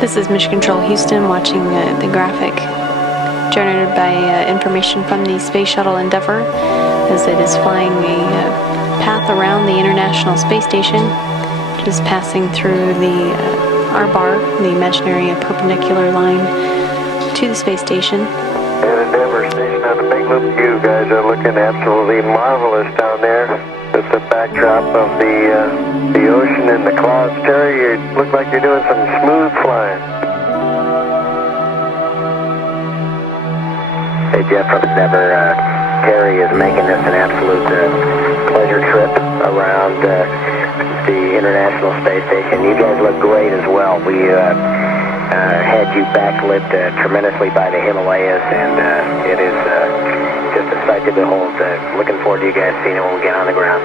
This is Mission Control Houston watching the graphic generated by information from the Space Shuttle Endeavour as it is flying a path around the International Space Station, just passing through the R-bar, the imaginary perpendicular line to the space station. And Endeavour station on the big loop. You guys are looking absolutely marvelous down there. With the backdrop of the ocean and the clouds, Terry, you look like you're doing some smooth flying. Hey Jeff from Endeavour, Terry is making this an absolute pleasure trip around the International Space Station. You guys look great as well. We had you backlit tremendously by the Himalayas, and it is just a sight to behold. Looking forward to you guys seeing it when we get on the ground.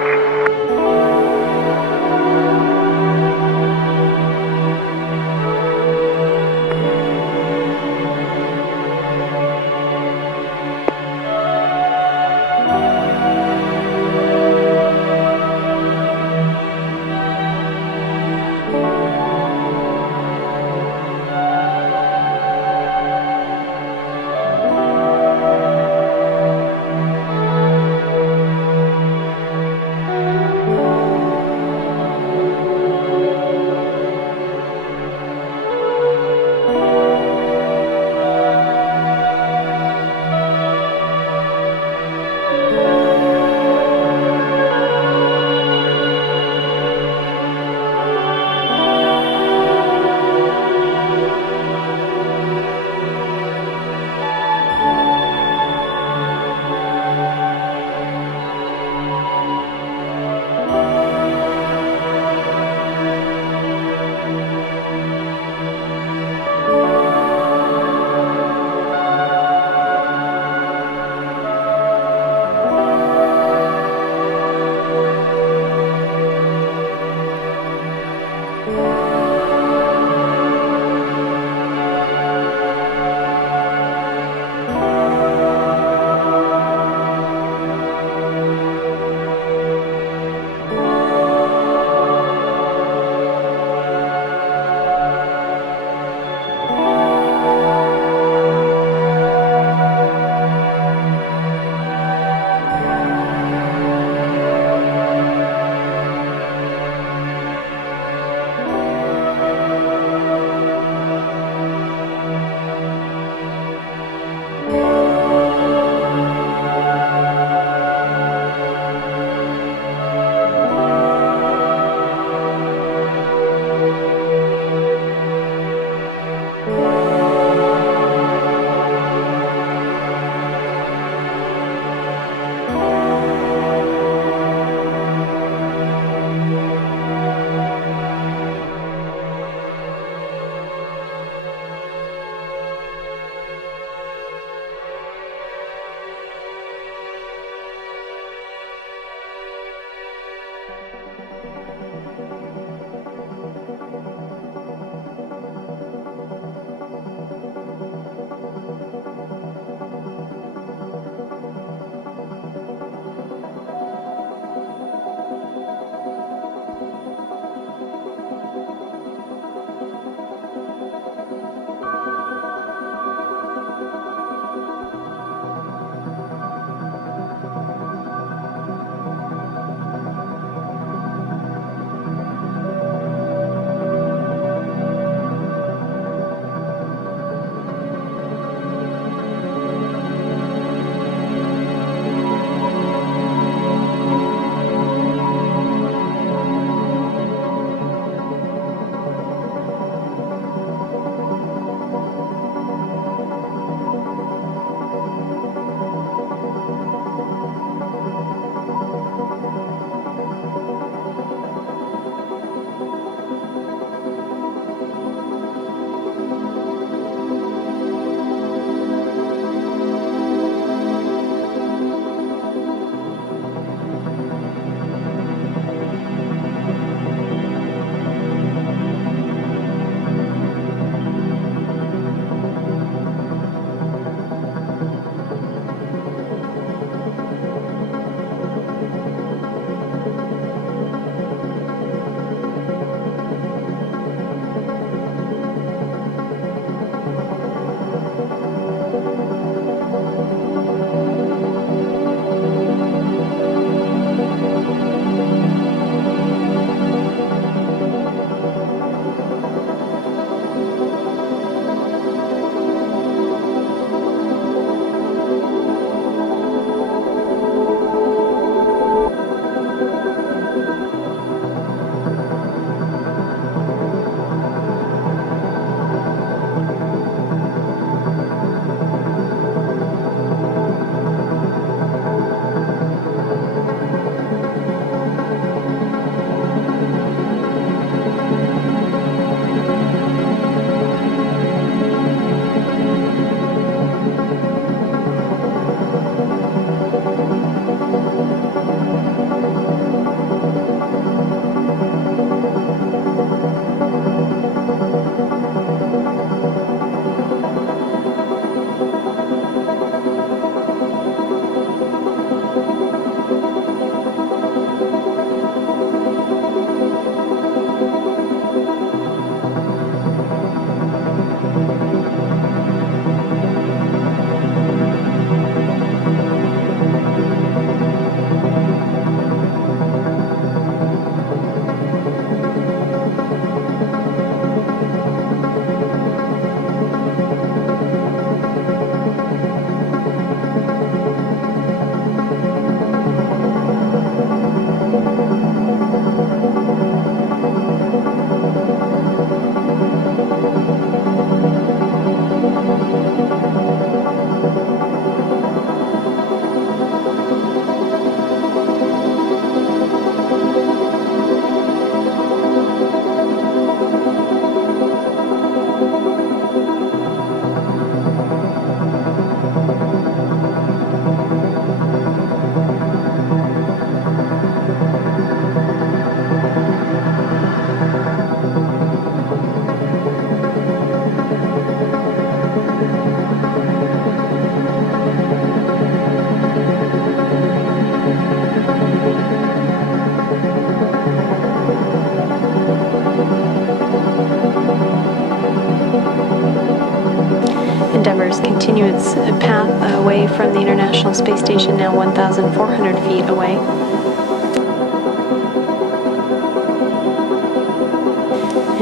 continue its path away from the International Space Station, now 1,400 feet away.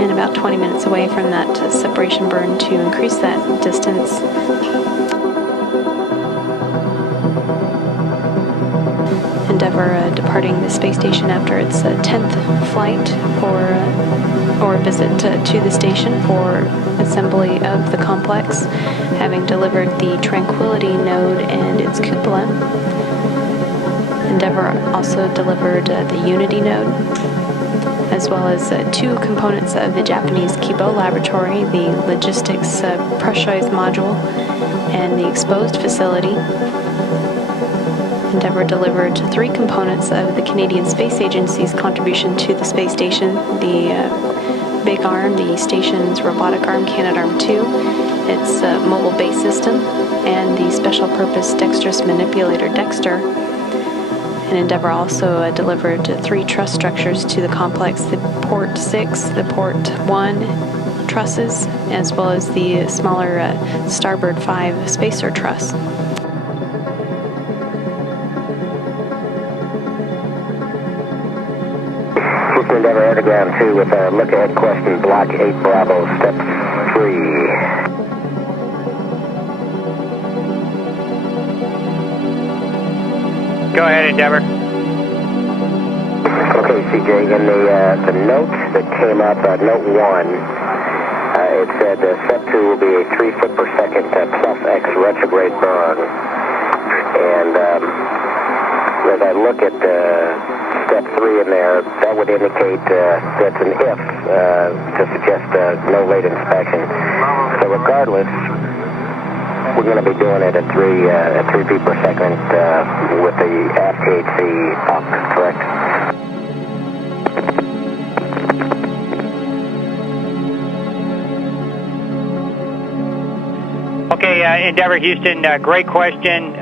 And about 20 minutes away from that separation burn to increase that distance. Endeavour departing the space station after its 10th flight or visit to the station for assembly of the complex, having delivered the Tranquility node and its cupola. Endeavour also delivered the Unity node, as well as two components of the Japanese Kibo laboratory, the logistics pressurized module and the exposed facility. Endeavour delivered three components of the Canadian Space Agency's contribution to the space station: the Big Arm, the station's robotic arm, Canadarm2, its mobile base system, and the special purpose dexterous manipulator Dexter. And Endeavour also delivered three truss structures to the complex: the Port 6, the Port 1 trusses, as well as the smaller Starboard 5 spacer truss. Endeavour air to ground 2 with a look ahead question, block 8 Bravo, step 3. Go ahead, Endeavour. Okay, CJ, in the notes that came up, note 1, it said step 2 will be a 3 foot per second plus X retrograde burn. And as I look at step 3 in there, that would indicate that's an if to suggest no late inspection. So regardless, we're going to be doing it at 3 feet per second with the aft THC up, correct? Okay, Endeavour Houston, great question.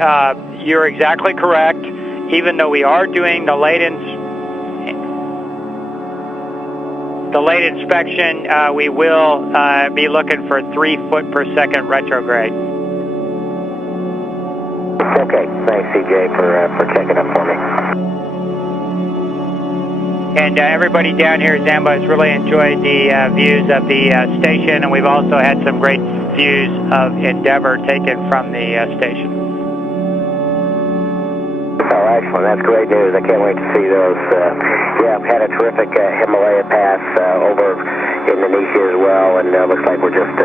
You're exactly correct. Even though we are doing the late inspection, we will be looking for 3 foot per second retrograde. Okay, thanks CJ for checking up for me. And everybody down here at Zamba has really enjoyed the views of the station, and we've also had some great views of Endeavour taken from the station. Oh, excellent. That's great news. I can't wait to see those. Yeah, I've had a terrific Himalaya pass over Indonesia as well, and looks like we're just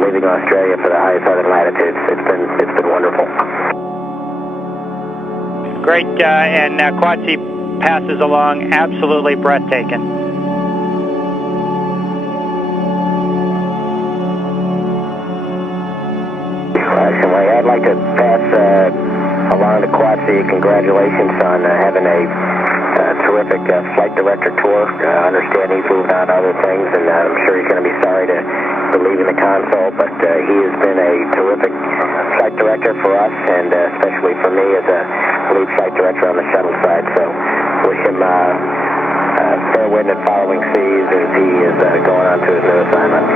leaving Australia for the high southern latitudes. It's been wonderful. Great, and Quatsi passes along absolutely breathtaking. Excellent. I'd like to pass along to Quatsi. Congratulations on having a terrific flight director tour. I understand he's moved on to other things, and I'm sure he's going to be sorry to leave in the console, but he has been a terrific flight director for us, and especially for me as a lead flight director on the shuttle side. So wish him fair wind and following seas as he is going on to his new assignment.